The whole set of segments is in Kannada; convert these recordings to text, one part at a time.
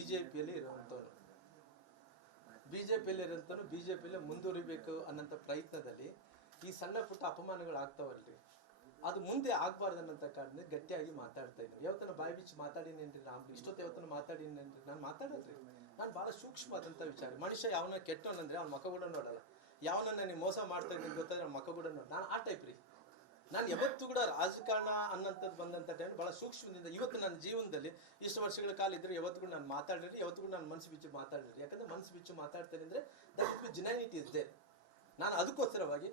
ಬಿಜೆಪಿಯಲ್ಲಿ ಇರುವಂಥವನು, ಬಿಜೆಪಿಯಲ್ಲೇ ಮುಂದುವರಿಬೇಕು ಅನ್ನೋಂಥ ಪ್ರಯತ್ನದಲ್ಲಿ ಈ ಸಣ್ಣ ಪುಟ್ಟ ಅಪಮಾನಗಳು ಆಗ್ತಾವಲ್ರಿ, ಅದು ಮುಂದೆ ಆಗ್ಬಾರ್ದು ಅನ್ನೋಂಥ ಕಾರಣದಿಂದ ಗಟ್ಟಿಯಾಗಿ ಮಾತಾಡ್ತಾ ಇದ್ದೀನಿ. ಯಾವತ್ತನ ಬಾಯಿ ಬಿಚ್ಚಿ ಮಾತಾಡಿನೇನ್ರಿ ನಾನು ಇಷ್ಟೊತ್ತು ಯಾವತ್ತನ ಮಾತಾಡಿನೇನ್ರಿ ನಾನು ಮಾತಾಡೋದ್ರಿ. ನಾನು ಭಾಳ ಸೂಕ್ಷ್ಮವಾದಂಥ ವಿಚಾರ. ಮನುಷ್ಯ ಯಾವನ ಕೆಟ್ಟವನಂದ್ರೆ ಅವ್ನ ಮುಖ ಕೂಡ ನೋಡಲ್ಲ, ಯಾವನ ನನಗೆ ಮೋಸ ಮಾಡ್ತಾ ಇದ್ದೀನಿ ಗೊತ್ತಾದ್ರೆ ಅವ್ನ ಮುಖ ಕೂಡ ನೋಡಿ. ನಾನು ಆ ಟೈಪ್ ರೀ. ನಾನು ಯಾವತ್ತೂ ಕೂಡ ರಾಜಕಾರಣ ಅನ್ನೋಂಥದ್ದು ಬಂದಂಥ ಟೈಮ್ ಭಾಳ ಸೂಕ್ಷ್ಮದಿಂದ ಇವತ್ತು ನನ್ನ ಜೀವನದಲ್ಲಿ ಇಷ್ಟು ವರ್ಷಗಳ ಕಾಲ ಇದ್ದರೆ ಯಾವತ್ತೂ ಕೂಡ ನಾನು ಮಾತಾಡಿರಿ, ಯಾವತ್ತೂ ಕೂಡ ನಾನು ಮನಸ್ಸು ಬಿಚ್ಚು ಮಾತಾಡಿರಿ. ಯಾಕಂದರೆ ಮನಸ್ಸು ಬಿಚ್ಚು ಮಾತಾಡ್ತೇನೆ ಅಂದರೆ ದಟ್ ಇಸ್ ಜಿನೈನಿಟಿ ಇಸ್ ದೇರ್. ನಾನು ಅದಕ್ಕೋಸ್ಕರವಾಗಿ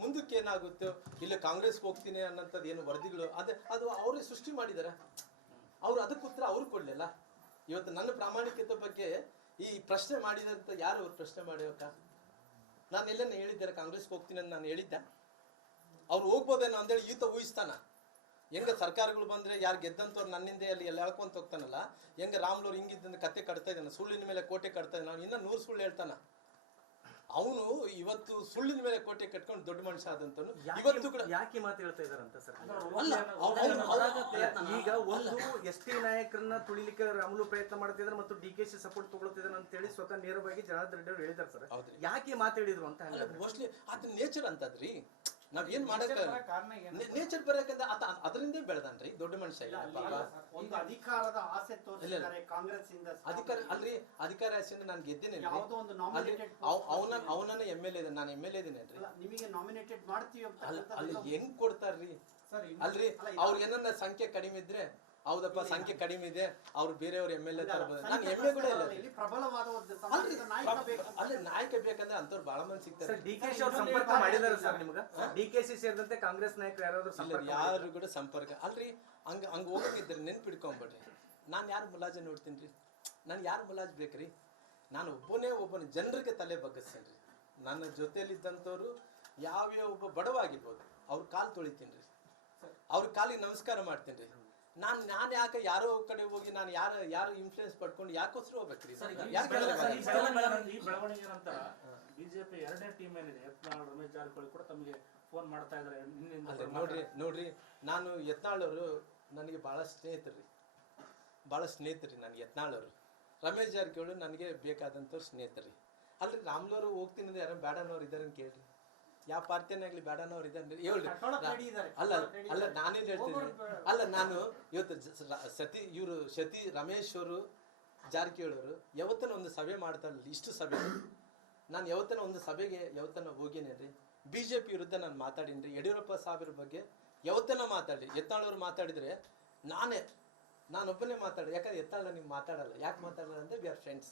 ಮುಂದಕ್ಕೆ ಏನಾಗುತ್ತೋ ಇಲ್ಲ ಕಾಂಗ್ರೆಸ್ಗೆ ಹೋಗ್ತೀನಿ ಅನ್ನೋಂಥದ್ದು ಏನು ವರದಿಗಳು ಅದು ಅವರೇ ಸೃಷ್ಟಿ ಮಾಡಿದ್ದಾರೆ. ಅವರು ಅದಕ್ಕೆ ಉತ್ತರ ಅವ್ರು ಕೊಡಲಿಲ್ಲ. ಇವತ್ತು ನನ್ನ ಪ್ರಾಮಾಣಿಕತೆ ಬಗ್ಗೆ ಈ ಪ್ರಶ್ನೆ ಮಾಡಿದಂಥ ಯಾರು ಅವ್ರು ಪ್ರಶ್ನೆ ಮಾಡ್ಯಾಕ? ನಾನು ಎಲ್ಲನ ಹೇಳಿದ್ದಾರೆ ಕಾಂಗ್ರೆಸ್ಗೆ ಹೋಗ್ತೀನಿ ಅಂತ ನಾನು ಹೇಳಿದ್ದೆ? ಅವ್ರು ಹೋಗ್ಬೋದೇನೋ ಅಂದೇಳಿ ಈತ ಊಹಿಸ್ತಾನ. ಹೆಂಗೆ ಸರ್ಕಾರಗಳು ಬಂದರೆ ಯಾರು ಗೆದ್ದಂಥವ್ರು ನನ್ನಿಂದ ಅಲ್ಲಿ ಎಲ್ಲ ಹೇಳ್ಕೊಂತ ಹೋಗ್ತಾನಲ್ಲ, ಹೆಂಗೆ ರಾಮ್ಲವ್ರು ಹಿಂಗಿದ್ದಂತ ಕತೆ ಕಟ್ತಾ ಇದ್ದಾನೆ, ಸುಳ್ಳಿನ ಮೇಲೆ ಕೋಟೆ ಕಟ್ತಾ ಇದ್ದಾನೆ. ಅವ್ನು ಇನ್ನೂ 100 ಸುಳ್ಳು ಹೇಳ್ತಾನ. ಅವನು ಇವತ್ತು ಸುಳ್ಳಿನ ಮೇಲೆ ಕೋಟೆ ಕಟ್ಕೊಂಡು ದೊಡ್ಡ ಮನುಷ್ಯ ಆದಂತನು ಇವತ್ತು ಕೂಡ ಯಾಕೆ ಮಾತು ಹೇಳ್ತಾ ಇದಾರಂತ ಸರ್? ಅಲ್ಲ, ಈಗ ಒಂದು ಎಸ್ ಟಿ ನಾಯಕರನ್ನ ತುಳಿಲಿಕ್ಕೆ ರಾಮುಲು ಪ್ರಯತ್ನ ಮಾಡ್ತಿದ್ದಾರೆ ಮತ್ತು DKC ಸಪೋರ್ಟ್ ತಗೊಳ್ತಿದ್ದಾರೆ ಅಂತ ಹೇಳಿ ಸ್ವತಃ ನೇರವಾಗಿ ಜನಾರ್ದನ್ ರೆಡ್ಡಿ ಅವರು ಹೇಳಿದ್ದಾರೆ ಸರ್. ಯಾಕೆ ಮಾತು ಹೇಳಿದ್ರು ಅಂತ? ಮೋಸ್ಟ್ಲಿ ಅದು ನೇಚರ್ ಅಂತದ್ರಿ. ನಾವೇನ್ ಮಾಡಕ ನೇಚರ್ ಬರಕಂದ್ರೆ ಅದರಿಂದ ಬೆಳೆದನ್ರಿ ದೊಡ್ಡ ಮನುಷ್ಯ. ಒಂದು ಅಧಿಕಾರದ ಆಸೆ ತೋರಿಸಿದ್ದಾರೆ ಕಾಂಗ್ರೆಸ್ ಇಂದ. ಅಧಿಕಾರ ಅಲ್ರಿ, ಅಧಿಕಾರ ಆಸೆಯಿಂದ ನಾನು ಗೆದ್ದೇನೆ. ಅವನನ್ನ MLA ಇದ್ದಾನೆ, ನಾನು MLA ಇದ್ದೀನೇನ್ರಿ. ನಿಮಗೆ ನಾಮಿನೇಟೆಡ್ ಮಾಡ್ತೀವಿ ಅಲ್ಲಿ ಹೆಂಗ್ ಕೊಡ್ತಾರ್ರಿ? ಅಲ್ರಿ ಅವ್ರ ಏನನ್ನ ಸಂಖ್ಯೆ ಕಡಿಮೆ ಇದ್ರೆ ಹೌದಪ್ಪ ಸಂಖ್ಯೆ ಕಡಿಮೆ ಇದೆ ಅವ್ರು ಬೇರೆಯವ್ರ MLA ತರಬಹುದು. ನಾನು MLA ಕೂಡ ಇಲ್ಲ. ಅಲ್ಲಿ ನಾಯಕ ಬೇಕಂದ್ರೆ ಅಂತವ್ರು ಬಹಳ ಮಂದಿ ಸಿಗ್ತಾರೆ. DKC ಅವರು ಸಂಪರ್ಕ ಮಾಡಿದಾರೆ ಸರ್ ನಿಮ್ಗೆ? DKC ಸೇರಿದಂತೆ ಕಾಂಗ್ರೆಸ್ ನಾಯಕರು ಯಾರು ಕೂಡ ಸಂಪರ್ಕ ಅಲ್ರಿ. ಹಂಗ ಹೋಗಿದ್ರೆ ನೆನ್ಪಿಡ್ಕೊಂಬಿಡ್ರಿ. ನಾನು ಯಾರು ಮುಲಾಜ್ ನೋಡ್ತೀನಿ? ನಾನು ಯಾರು ಮುಲಾಜ್ ಬೇಕ್ರಿ? ನಾನು ಒಬ್ಬನ ಜನರಿಗೆ ತಲೆ ಬಗ್ಗಿಸ್ತೇನೆ. ನನ್ನ ಜೊತೆಯಲ್ಲಿದ್ದಂಥವ್ರು ಯಾವ್ಯಾವ ಒಬ್ಬ ಬಡವಾಗಿರ್ಬೋದು ಅವ್ರ ಕಾಲು ತೊಳಿತೀನಿ ರೀ, ಅವ್ರ ಕಾಲಿಗೆ ನಮಸ್ಕಾರ ಮಾಡ್ತೀನಿ ರೀ. ನಾನು ಯಾಕೆ ಯಾರೋ ಕಡೆ ಹೋಗಿ ನಾನು ಯಾರು ಇನ್ಫ್ಲೂಯೆನ್ಸ್ ಪಡ್ಕೊಂಡು ಯಾಕೋಸ್ಕರ ಹೋಗ್ಬೇಕ್ರಿ? ಈ ಬೆಳವಣಿಗೆ ನಂತರ ಬಿಜೆಪಿ 2ನೇ ಟೀಮ್ ಏನಿದೆ ಯತ್ನಾಳ್ ರಮೇಶ್ ಜಾರಕಿಹೊಳಿ ಕೂಡ ತಮಗೆ ಫೋನ್ ಮಾಡ್ತಾ ಇದ್ದಾರೆ. ನೋಡ್ರಿ ನಾನು ಯತ್ನಾಳ್ ಅವರು ನನಗೆ ಬಹಳ ಸ್ನೇಹಿತರು. ನನಗೆ ಯತ್ನಾಳ್ ಅವರು, ರಮೇಶ್ ಜಾರಕಿಹೊಳಿ ನನಗೆ ಬೇಕಾದಂಥವ್ರು ಸ್ನೇಹಿತರು. ಅಲ್ರಿ ರಾಮ್ಲವರು ಹೋಗ್ತೀನಿ ಅಂದ್ರೆ ಯಾರು ಬೇಡನವ್ರು ಇದ್ದಾರೆ ಅಂತ ಕೇಳ್ರಿ. ಯಾವ ಪಾರ್ಟಿನಾಗ್ಲಿ ಬೇಡನವ್ರು ಇದ್ದಾರೆ ಹೇಳ್ರಿ. ಅಲ್ಲ ನಾನೇನು ಹೇಳ್ತೀನಿ, ಅಲ್ಲ ನಾನು ಇವತ್ತು ಸತಿ ರಮೇಶ್ ಅವರು ಜಾರಕಿಹೊಳಿ ಅವರು ಯಾವತ್ತನ ಒಂದು ಸಭೆ ಮಾಡ್ತಾರಲ್ಲ, ಇಷ್ಟು ಸಭೆ ನಾನು ಯಾವತ್ತನ ಒಂದು ಸಭೆಗೆ ಯಾವತ್ತನ ಹೋಗೇನೇನ್ರಿ. ಬಿಜೆಪಿ ವಿರುದ್ಧ ನಾನು ಮಾತಾಡೀನಿ. ಯಡಿಯೂರಪ್ಪ ಸಾಹೇಬ್ರ ಬಗ್ಗೆ ಯಾವತ್ತನ ಮಾತಾಡಿ. ಯತ್ನಾಳವ್ರು ಮಾತಾಡಿದ್ರೆ ನಾನೊಬ್ಬನೇ ಮಾತಾಡಿ. ಯಾಕಂದ್ರೆ ಯತ್ನಾಳ್ ನಿಮ್ಗೆ ಮಾತಾಡಲ್ಲ. ಯಾಕೆ ಮಾತಾಡಲ್ಲ ಅಂದ್ರೆ ವಿ ಆರ್ ಫ್ರೆಂಡ್ಸ್.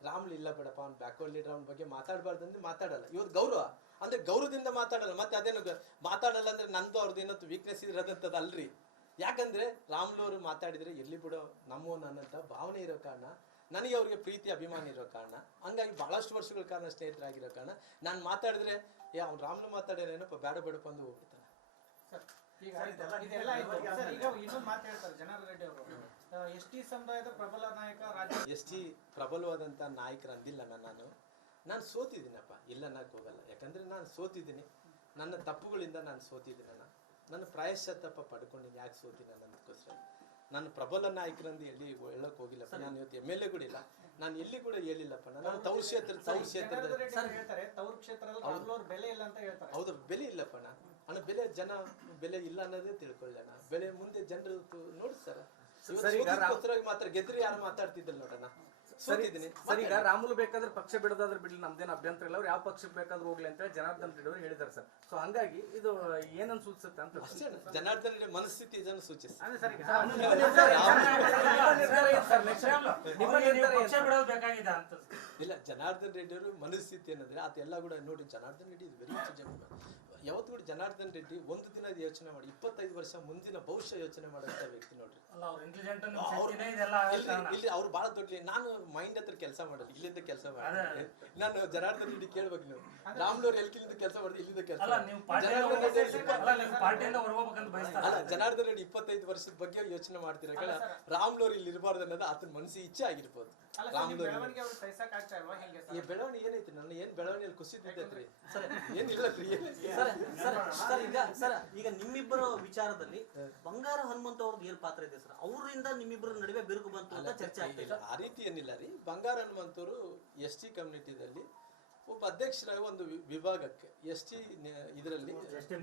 ರಾಮ್ಲು ಇಲ್ಲ ಬೇಡಪ್ಪ ಅವ್ನು ಬ್ಯಾಕ್ವರ್ಡ್ ಲೀಡರ್, ಅವನ ಬಗ್ಗೆ ಮಾತಾಡಬಾರ್ದು ಅಂದ್ರೆ ಮಾತಾಡಲ್ಲ. ಇವತ್ತು ಗೌರವ ಅಂದ್ರೆ ಗೌರವದಿಂದ ಮಾತಾಡಲ್ಲ. ಮತ್ತೆ ಅದೇನು ಮಾತಾಡಲ್ಲ ಅಂದ್ರೆ ನಂದು ಅವ್ರದ್ದು ಏನಂತ ವೀಕ್ನೆಸ್ ಇರೋದಂಥದ್ದು ಅಲ್ರಿ. ಯಾಕಂದ್ರೆ ರಾಮ್ಲು ಅವರು ಮಾತಾಡಿದ್ರೆ ಎಲ್ಲಿ ಬಿಡೋ ನಮ್ಮವನು ಅನ್ನೋಂಥ ಭಾವನೆ ಇರೋ ಕಾರಣ, ನನಗೆ ಅವ್ರಿಗೆ ಪ್ರೀತಿ ಅಭಿಮಾನ ಇರೋ ಕಾರಣ, ಹಂಗಾಗಿ ಬಹಳಷ್ಟು ವರ್ಷಗಳ ಕಾರಣ ಸ್ನೇಹಿತರಾಗಿರೋ ಕಾರಣ ನಾನು ಮಾತಾಡಿದ್ರೆ ಅವ್ನು ರಾಮ್ಲು ಮಾತಾಡೇನೇನಪ್ಪ ಬೇಡಪ್ಪ ಅಂದು ಹೋಗ್ಬಿಡ್ತಾನೆ. ಎಸ್ ಟಿ ಪ್ರಬಲವಾದಂಥ ನಾಯಕರು ಅಂದಿಲ್ಲ ನಾನು ಸೋತಿದ್ದೀನಪ್ಪ. ಇಲ್ಲ ಅನ್ನಕ್ಕೆ ಹೋಗಲ್ಲ. ಯಾಕಂದ್ರೆ ನಾನು ಸೋತಿದ್ದೀನಿ, ನನ್ನ ತಪ್ಪುಗಳಿಂದ ನಾನು ಸೋತಿದ್ದೀನಿ. ನನ್ನ ಪ್ರಾಯಶ್ಚಿತ್ತಪ್ಪ ಪಡ್ಕೊಂಡಿದ್ದೀನಿ. ಯಾಕೆ ಸೋತೀನಿ ಅನ್ನೋದಕ್ಕೋಸ್ಕರ ನಾನು ಪ್ರಬಲ ನಾಯಕರಂದು ಎಲ್ಲಿ ಹೇಳಕ್ ಹೋಗಿಲ್ಲಪ್ಪ. ನಾನು ಇವತ್ತು MLA ಕೂಡ ಇಲ್ಲ, ನಾನು ಎಲ್ಲಿ ಕೂಡ ಹೇಳಿಲ್ಲಪ್ಪ. ನಾನು ತವ್ರ ಕ್ಷೇತ್ರ ಹೌದು ಬೆಲೆ ಇಲ್ಲಪ್ಪ. ನಾನು ಬೆಲೆ ಬೆಲೆ ಇಲ್ಲ ಅನ್ನೋದೇ ತಿಳ್ಕೊಳ್ಳೋಣ. ಬೆಲೆ ಮುಂದೆ ಜನರು ನೋಡಿ ಸರ್. ಮಾತ್ರ ಗೆದ್ರೆ ಯಾರು ಮಾತಾಡ್ತಿದ್ದಲ್ಲ ನೋಡೋಣ. ಸರ್ ಈಗ ರಾಮುಲು ಬೇಕಾದ್ರೆ ಪಕ್ಷ ಬಿಡೋದಾದ್ರೆ ಬಿಡ್ಲಿ, ನಮ್ದೇನು ಅಭ್ಯಂತರ ಇಲ್ಲ. ಅವ್ರು ಯಾವ ಪಕ್ಷಕ್ಕೆ ಬೇಕಾದ್ರೂ ಹೋಗ್ಲಿ ಅಂತ ಹೇಳಿ ಜನಾರ್ದನ್ ರೆಡ್ಡಿ ಅವರು ಹೇಳಿದ್ದಾರೆ ಸರ್. ಸೊ ಹಂಗಾಗಿ ಇದು ಏನನ್ನು ಸೂಚಿಸುತ್ತೆ ಅಂತ ಅಷ್ಟೇ. ಜನಾರ್ದನ್ ರೆಡ್ಡಿ ಮನಸ್ಥಿತಿ ಇದನ್ನು ಸೂಚಿಸುತ್ತೆ. ಇಲ್ಲ, ಜನಾರ್ದನ್ ರೆಡ್ಡಿ ಅವರು ಮನಸ್ಥಿತಿ ಏನಂದ್ರೆ ಅದೆಲ್ಲ ಕೂಡ ನೋಡಿ. ಜನಾರ್ದನ್ ರೆಡ್ಡಿ ವೆರಿ ಯಾವತ್ತು ಕೂಡ ಜನಾರ್ದನ್ ರೆಡ್ಡಿ ಒಂದು ದಿನ ಯೋಚನೆ ಮಾಡಿ 25 ವರ್ಷ ಮುಂದಿನ ಭವಿಷ್ಯ ಯೋಚನೆ ಮಾಡುವಂತ ವ್ಯಕ್ತಿ ನೋಡ್ರಿ. ಇಲ್ಲಿ ಅವ್ರು ಬಹಳ ದೊಡ್ಡ. ನಾನು ಮೈಂಡ್ ಹತ್ರ ಕೆಲಸ ಮಾಡಲ್ಲ, ಇಲ್ಲಿಂದ ಕೆಲಸ ಮಾಡಿ. ನಾನು ಜನಾರ್ದನ್ ರೆಡ್ಡಿ ಕೇಳ್ಬೇಕು, ನೀವು ರಾಮ್ಲವ್ರು ಎಲ್ಕಿಲಿಂದ ಕೆಲಸ ಮಾಡಿದ್ರೆ ಇಲ್ಲಿಂದ ಕೆಲಸ. ಅಲ್ಲ, ಜನಾರ್ದನ್ ರೆಡ್ಡಿ 25 ವರ್ಷದ ಬಗ್ಗೆ ಯೋಚನೆ ಮಾಡ್ತಿರ. ರಾಮ್ಲವ್ರು ಇಲ್ಲಿ ಇರಬಾರ್ದು ಅನ್ನೋದು ಆತನ ಮನಸ್ಸಿಗೆ ಇಚ್ಛೆ ಆಗಿರ್ಬೋದು. ಬೆಳವಣಿಗೆ ಅವ್ರು ಸಹಿಸಕ್ ಆಗ್ತಾ ಇಲ್ವಾ ಹೆಂಗೆ ಈ ಬೆಳವಣಿಗೆ ಏನೈತಿ ನನ್ನ ಏನ್ ಬೆಳವಣಿಗೆಯಲ್ಲಿ ಕುಸಿತೈತ್ರಿ ಸರ್ ಏನಿಲ್ಲ ಸರ್ ಈಗ ನಿಮ್ಮಿಬ್ಬರ ವಿಚಾರದಲ್ಲಿ ಬಂಗಾರ ಹನುಮಂತ ಅವ್ರದ್ದು ಏನ್ ಪಾತ್ರ ಇದೆ ಸರ್? ಅವರಿಂದ ನಿಮ್ಮಿಬ್ಬರ ನಡುವೆ ಬಿರುಕು ಬಂತು ಅಂತ ಚರ್ಚೆ ಆಗ್ತಿದೆ. ಆ ರೀತಿ ಏನಿಲ್ಲ ರೀ. ಬಂಗಾರ ಹನುಮಂತರು ಎಸ್ ಟಿ ಕಮ್ಯುನಿಟಿದಲ್ಲಿ ಒಬ್ಬ ಅಧ್ಯಕ್ಷರಾಗಿ ಒಂದು ವಿಭಾಗಕ್ಕೆ ಎಸ್ ಟಿ ಇದರಲ್ಲಿ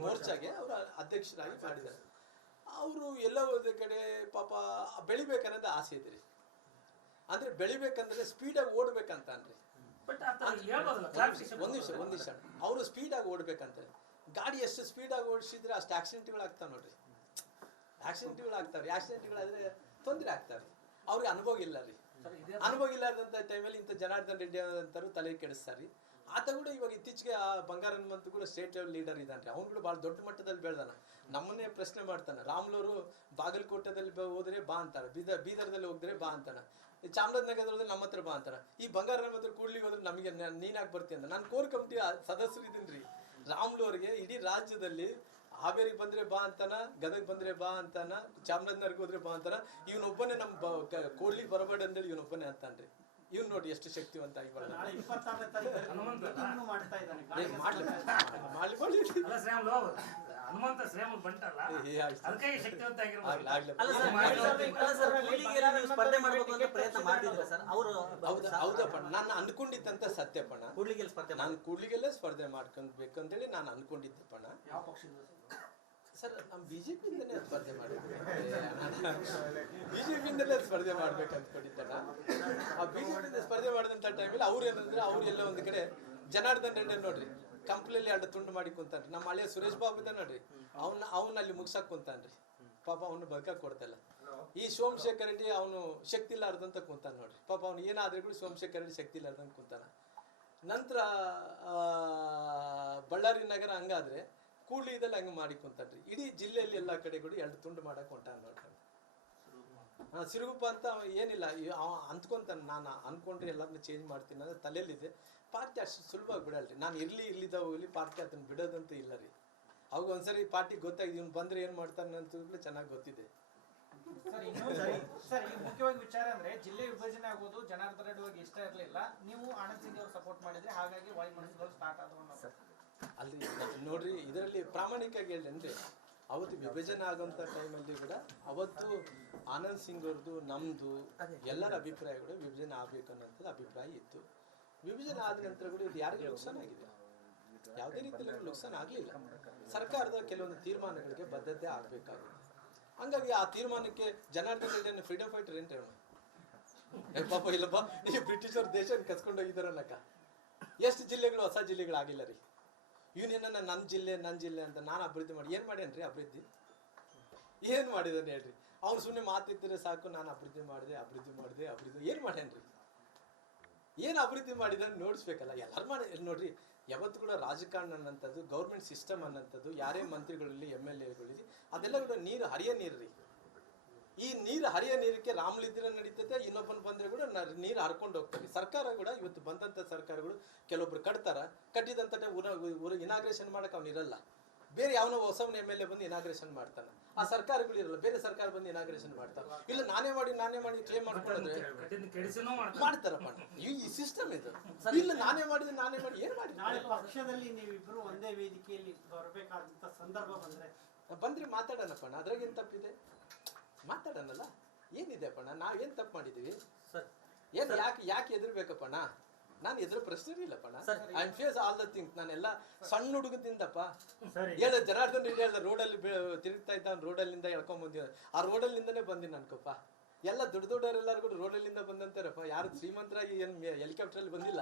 ಮೋರ್ಚಾಗೆ ಅವರ ಅಧ್ಯಕ್ಷರಾಗಿ ಮಾಡಿದ್ದಾರೆ. ಅವರು ಎಲ್ಲ ಒಂದು ಕಡೆ ಪಾಪ ಬೆಳಿಬೇಕನ್ನೋದು ಆಸೆ ಇದೆ ರೀ. ಅಂದ್ರೆ ಬೆಳಿಬೇಕಂದ್ರೆ ಸ್ಪೀಡಾಗಿ ಓಡ್ಬೇಕಂತಾನ್ರಿ. ಬಟ್ ಹೇಳ್ಬೋದಲ್ಲ clarification ಒಂದ್ ನಿಮಿಷ ಅವರು ಸ್ಪೀಡಾಗಿ ಓಡ್ಬೇಕಂತಾರೆ. ಗಾಡಿ ಎಷ್ಟು ಸ್ಪೀಡಾಗಿ ಓಡಿಸಿದ್ರೆ ಅಷ್ಟು ಆಕ್ಸಿಡೆಂಟ್ಗಳು ಆಗ್ತಾವ ನೋಡ್ರಿ. ಆಕ್ಸಿಡೆಂಟ್ಗಳಾದ್ರೆ ತೊಂದರೆ ಆಗ್ತಾರೆ. ಅವ್ರಿಗೆ ಅನುಭವ ಇಲ್ಲ ರೀ. ಅನುಭವ ಇಲ್ಲದಂತ ಟೈಮಲ್ಲಿ ಇಂಥ ಜನಾರ್ದನ್ ರೆಡ್ಡಿ ಅಂತರೂ ತಲೆ ಕೆಡಿಸ್ತಾರೆ. ಆತ ಕೂಡ ಇವಾಗ ಇತ್ತೀಚೆಗೆ ಆ ಬಂಗಾರ ಹನುಮಂತ ಕೂಡ ಸ್ಟೇಟ್ ಲೆವೆಲ್ ಲೀಡರ್ ಇದ್ದಾನ್ರಿ. ಅವ್ನು ಕೂಡ ಭಾಳ ದೊಡ್ಡ ಮಟ್ಟದಲ್ಲಿ ಬೆಳೆದಾನ. ನಮ್ಮನ್ನೇ ಪ್ರಶ್ನೆ ಮಾಡ್ತಾನೆ. ರಾಮುಲವರು ಬಾಗಲಕೋಟದಲ್ಲಿ ಹೋದ್ರೆ ಬಾ ಅಂತಾರೆ, ಬೀದರ್ದಲ್ಲಿ ಹೋಗಿದ್ರೆ ಬಾ ಅಂತಾನೆ, ಚಾಮರಾಜನಗರದಲ್ಲಿ ನಮ್ಮ ಹತ್ರ ಬಾ ಅಂತಾರ. ಈ ಬಂಗಾರ ಹನುಮಂತ ಕೂಡ್ಲಿಗೆ ಹೋದ್ರೆ ನಮಗೆ ನೀನಾಗಿ ಬರ್ತೀನಿ ಅಂತ. ನಾನು ಕೋರ್ ಕಮಿಟಿ ಸದಸ್ಯರು ಇದ್ದೀನಿ ರೀ. ರಾಮುಲು ಅವ್ರಿಗೆ ಇಡೀ ರಾಜ್ಯದಲ್ಲಿ ಹಾವೇರಿಗೆ ಬಂದ್ರೆ ಬಾ ಅಂತಾನ, ಗದಗ ಬಂದ್ರೆ ಬಾ ಅಂತಾನ, ಚಾಮರಾಜನಗರ್ಗೆ ಹೋದ್ರೆ ಬಾ ಅಂತಾನ. ಇವನೊಬ್ಬನೇ ನಮ್ಮ ಕೋಡ್ಲಿಗೆ ಬರಬೇಡ ಅಂತೇಳಿ ಇವನೊಬ್ಬನೇ ಅಂತಾನ್ರಿ. ಇವ್ನು ನೋಡಿ ಎಷ್ಟು ಶಕ್ತಿವಂತ ಆಗಿ ನಾಳೆ 26ನೇ ತಾರೀಕು ಮಾಡ್ತಾ ಇದ್ದಾನೆ. ಅಲ್ಲ ಶ್ರೀರಾಮ್ ಹನುಮಂತ ಶ್ರೀರಾಮ್ ಬಂಟಲ್ಲ ಅದಕ್ಕೆ ಶಕ್ತಿವಂತ ಆಗಿರ್ಬೋದು. ಸ್ಪರ್ಧೆ ಮಾಡಬೇಕು ಅಂತ ಪ್ರಯತ್ನ ಮಾಡ್ತಿದ್ರೆ ಸರ್ ಅವರು? ಹೌದಪ್ಪ, ನಾನು ಅನ್ಕೊಂಡಿದ್ದಂತ ಸತ್ಯಪ್ಪಣ. ಕೂಡ್ಲಿಗೆಲ್ಲ ಸ್ಪರ್ಧೆ ನಾನು ಕೂಡ್ಲಿಗೆಲ್ಲ ಸ್ಪರ್ಧೆ ಮಾಡ್ಕೊಂಡ್ಬೇಕು ಅಂತೇಳಿ ನಾನು ಅನ್ಕೊಂಡಿದ್ದೆಪ್ಪಣ. ಯಾವ ಪಕ್ಷದಿಂದ ಸರ್ ನಮ್ಮ ಬಿಜೆಪಿಯಿಂದನೇ ಸ್ಪರ್ಧೆ ಮಾಡಿದ್ದೆ. ಬಿಜೆಪಿಯಿಂದಲೇ ಸ್ಪರ್ಧೆ ಮಾಡ್ಬೇಕು ಅಂದ್ಕೊಂಡಿದ್ದಣ. ಆ ಬಿಜೆಪಿಯಿಂದ ಸ್ಪರ್ಧೆ ಮಾಡಿದಂಥ ಟೈಮಲ್ಲಿ ಅವ್ರು ಏನಂದ್ರೆ ಎಲ್ಲ ಒಂದು ಕಡೆ ಜನಾರ್ದನ್ ರೆಡ್ಡಿ ನೋಡ್ರಿ ಕಂಪ್ನಿಯಲ್ಲಿ 2 ತುಂಡು ಮಾಡಿ ಕುಂತಾನ್ರಿ. ನಮ್ಮ ಹಳೆಯ ಸುರೇಶ್ ಬಾಬು ಇದ್ದ ನೋಡ್ರಿ, ಅವನ್ನ ಅಲ್ಲಿ ಮುಗ್ಸಕ್ ಕುಂತಾನ್ರಿ. ಪಾಪ ಅವನು ಬದುಕಕ್ಕೆ ಕೊಡ್ತಲ್ಲ. ಈ ಸೋಮಶೇಖರ್ ರೆಡ್ಡಿ ಅವನು ಶಕ್ತಿ ಇಲ್ಲಾರ್ದಂತ ಕುಂತಾನ ನೋಡ್ರಿ. ಪಾಪ ಅವ್ನು ಏನಾದ್ರೆ ಕೂಡ ಸೋಮಶೇಖರ್ ರೆಡ್ಡಿ ಶಕ್ತಿ ಇಲ್ಲಾರ್ದಂತ ಕುಂತಾನ. ನಂತರ ಬಳ್ಳಾರಿ ನಗರ ಹಂಗಾದ್ರೆ ಕೂಡ್ಲಿದಲ್ಲಿ ಹಂಗೆ ಮಾಡಿ ಕುಂತಾನ್ರಿ. ಇಡೀ ಜಿಲ್ಲೆಯಲ್ಲಿ ಎಲ್ಲ ಕಡೆ ಕೂಡ 2 ತುಂಡು ಮಾಡಕ್ ಹೊಂಟಾನ ನೋಡ್ರಿ. ಸಿರುಗುಪ್ಪ ಅಂತ ಏನಿಲ್ಲ, ಅವ ಅಂದ್ಕೊಂತಾನೆ ನಾನು ಅನ್ಕೊಂಡ್ರೆ ಎಲ್ಲರನ್ನ ಚೇಂಜ್ ಮಾಡ್ತೀನಿ ಅಂದ್ರೆ ತಲೆಯಲ್ಲಿದೆ. ಪಾರ್ಟಿ ಅಷ್ಟು ಸುಲಭವಾಗಿ ಬಿಡಲ್ರಿ. ನಾನು ಇಲ್ಲಿದ್ದ ಹೋಗ್ಲಿ ಪಾರ್ಟಿ ಅದನ್ನ ಬಿಡೋದಂತ ಇಲ್ಲ ರೀ. ಅವಾಗ ಒಂದ್ಸರಿ ಪಾರ್ಟಿ ಗೊತ್ತಾಗಿದೆ, ಇವ್ನು ಬಂದ್ರೆ ಏನ್ ಮಾಡ್ತಾನೆ ಅಂತ ಚೆನ್ನಾಗಿ ಗೊತ್ತಿದೆ. ಸರ್ ಈ ಮುಖ್ಯವಾಗಿ ವಿಚಾರ ಅಂದ್ರೆ ಜಿಲ್ಲೆ ವಿಭಜನೆ ಆಗೋದು ಜನಾರ್ದನ್ ರೆಡ್ಡಿ ಅವ್ರಿಗೆ ಇಷ್ಟ ಇರಲಿಲ್ಲ. ನೀವು ಆನಂದ್ ಸಿಂಗ್ ಅವ್ರು ಸಪೋರ್ಟ್ ಮಾಡಿದ್ರೆ, ಹಾಗಾಗಿ ವಾಯು ಮನಸ್ಸುಗಳು ಸ್ಟಾರ್ಟ್ ಆದವು. ಅಲ್ಲಿ ನೋಡ್ರಿ, ಇದರಲ್ಲಿ ಪ್ರಾಮಾಣಿಕವಾಗಿ ಹೇಳೇನ್ರಿ, ಅವತ್ತು ವಿಭಜನೆ ಆಗೋಂಥ ಟೈಮಲ್ಲಿ ಕೂಡ ಅವತ್ತು ಆನಂದ್ ಸಿಂಗ್ ಅವ್ರದ್ದು ನಮ್ದು ಎಲ್ಲರ ಅಭಿಪ್ರಾಯ ಕೂಡ ವಿಭಜನೆ ಆಗ್ಬೇಕು ಅನ್ನೋಂಥದ್ದು ಅಭಿಪ್ರಾಯ ಇತ್ತು. ವಿಭಜನೆ ಆದ ನಂತರ ಕೂಡ ಇದು ಯಾರಿಗೂ ನುಕ್ಸಾನ ಆಗಿದೆ? ಯಾವುದೇ ರೀತಿಯಲ್ಲಿ ನುಕ್ಸಾನ ಆಗಲಿಲ್ಲ. ಸರ್ಕಾರದ ಕೆಲವೊಂದು ತೀರ್ಮಾನಗಳಿಗೆ ಬದ್ಧತೆ ಆಗಬೇಕಾಗುತ್ತೆ. ಹಂಗಾಗಿ ಆ ತೀರ್ಮಾನಕ್ಕೆ ಜನಾರ್ದನ್ ರೆಡ್ಡಿ ಫ್ರೀಡಮ್ ಫೈಟರ್ ಏನ್ರಿ ಅವನು? ಪಾಪ ಇಲ್ಲಪ್ಪ, ಈ ಬ್ರಿಟಿಷರು ದೇಶ ಕಸ್ಕೊಂಡು ಹೋಗಿದಾರಲ್ಲಕ್ಕ. ಎಷ್ಟು ಜಿಲ್ಲೆಗಳು ಹೊಸ ಜಿಲ್ಲೆಗಳು ಆಗಿಲ್ಲ ರೀ. ಇವನೇನ ನನ್ನ ಜಿಲ್ಲೆ ಅಂತ ನಾನು ಅಭಿವೃದ್ಧಿ ಮಾಡಿ ಏನು ಮಾಡೇನ್ರಿ? ಅಭಿವೃದ್ಧಿ ಏನು ಮಾಡಿದಾನೆ ಹೇಳ್ರಿ? ಅವ್ನು ಸುಮ್ಮನೆ ಮಾತಿದ್ರೆ ಸಾಕು, ನಾನು ಅಭಿವೃದ್ಧಿ ಮಾಡಿದೆ ಏನು ಮಾಡೇನ್ರಿ? ಏನು ಅಭಿವೃದ್ಧಿ ಮಾಡಿದಾನೆ ನೋಡಿಸ್ಬೇಕಲ್ಲ. ಎಲ್ಲರೂ ಮಾಡಿ ನೋಡ್ರಿ. ಯಾವತ್ತು ಕೂಡ ರಾಜಕಾರಣ ಅನ್ನೋಂಥದ್ದು, ಗೌರ್ಮೆಂಟ್ ಸಿಸ್ಟಮ್ ಅನ್ನೋಂಥದ್ದು, ಯಾರೇ ಮಂತ್ರಿಗಳಲ್ಲಿ MLAಗಳಲ್ಲಿ ಅದೆಲ್ಲ ಕೂಡ ಹರಿಯೋ ನೀರು ರೀ. ಈ ನೀರಿನ ನೀರಕ್ಕೆ ರಾಮಲಿದ್ರೆ ನಡೀತದೆ, ಇನ್ನೊಬ್ಬನ ಬಂದರೆ ಕೂಡ ನೀರು ಹರ್ಕೊಂಡು ಹೋಗ್ತಾರೆ. ಸರ್ಕಾರ ಕೂಡ ಇವತ್ತು ಬಂದಂಥ ಸರ್ಕಾರಗಳು ಕೆಲವೊಬ್ರು ಕಟ್ಟಿದಂಥ ಇನಾಗ್ರೇಷನ್ ಮಾಡಕ್ಕೆ ಅವ್ನು ಇರಲ್ಲ. ಬೇರೆ ಯಾವನೋ ಹೊಸವನ MLA ಬಂದು ಇನಾಗ್ರೇಷನ್ ಮಾಡ್ತಾನೆ. ಆ ಸರ್ಕಾರಗಳು ಇರಲ್ಲ, ಬೇರೆ ಸರ್ಕಾರ ಬಂದು ಇನಾಗ್ರೇಷನ್ ಮಾಡ್ತಾರೆ. ಇಲ್ಲ ನಾನೇ ಮಾಡಿ ಕ್ಲೇಮ್ ಮಾಡ್ಕೊಂಡ್ರೆ ಮಾಡ್ತಾರಪ್ಪ. ಈ ಸಿಸ್ಟಮ್ ಇದು. ಇಲ್ಲ ನಾನೇ ಮಾಡಿ ಏನ್ ಮಾಡಿ? ನಾಳೆ ಪಕ್ಷದಲ್ಲಿ ನೀವಿಬ್ರು ಒಂದೇ ವೇದಿಕೆಯಲ್ಲಿ ಬರಬೇಕಾದಂತ ಸಂದರ್ಭ ಬಂದ್ರೆ ಮಾತಾಡೋಣಪ್ಪ. ಅದ್ರಾಗೇನು ತಪ್ಪಿದೆ? ಮಾತಾಡೋಣಲ್ಲ, ಏನಿದೆ ಅಪ್ಪಣ್ಣ? ನಾವೇನ್ ತಪ್ಪು ಮಾಡಿದೀವಿ? ಏನ್ ಯಾಕೆ ಎದುರ್ಬೇಕಪ್ಪಣ್ಣ? ನಾನು ಎದುರು ಪ್ರಶ್ನೆ ಇಲ್ಲಪ್ಪಣ್ಣ. I am face all the things. ನಾನೆಲ್ಲ ಸಣ್ಣ ಹುಡುಗದಿಂದಪ್ಪ ಹೇಳ ಜನಾರ್ದನ್ ರೆಡ್ಡಿ ಹೇಳ್ದ ರೋಡಲ್ಲಿ ತಿರುಗ್ತಾ ಇದ್ದ, ಅವ್ನು ರೋಡಲ್ಲಿಂದ ಎಳ್ಕೊಂಡ್ ಬಂದಿದ್ದ. ಆ ರೋಡಲ್ಲಿಂದನೇ ಬಂದಿನಿ ಅನ್ಕೋಪ್ಪ. ಎಲ್ಲ ದೊಡ್ಡವರೆಲ್ಲರೂ ಕೂಡ ರೋಡಲ್ಲಿಂದ ಬಂದಂತಾರಪ್ಪ. ಯಾರು ಶ್ರೀಮಂತರಾಗಿ ಏನ್ ಹೆಲಿಕಾಪ್ಟರ್ ಅಲ್ಲಿ ಬಂದಿಲ್ಲ.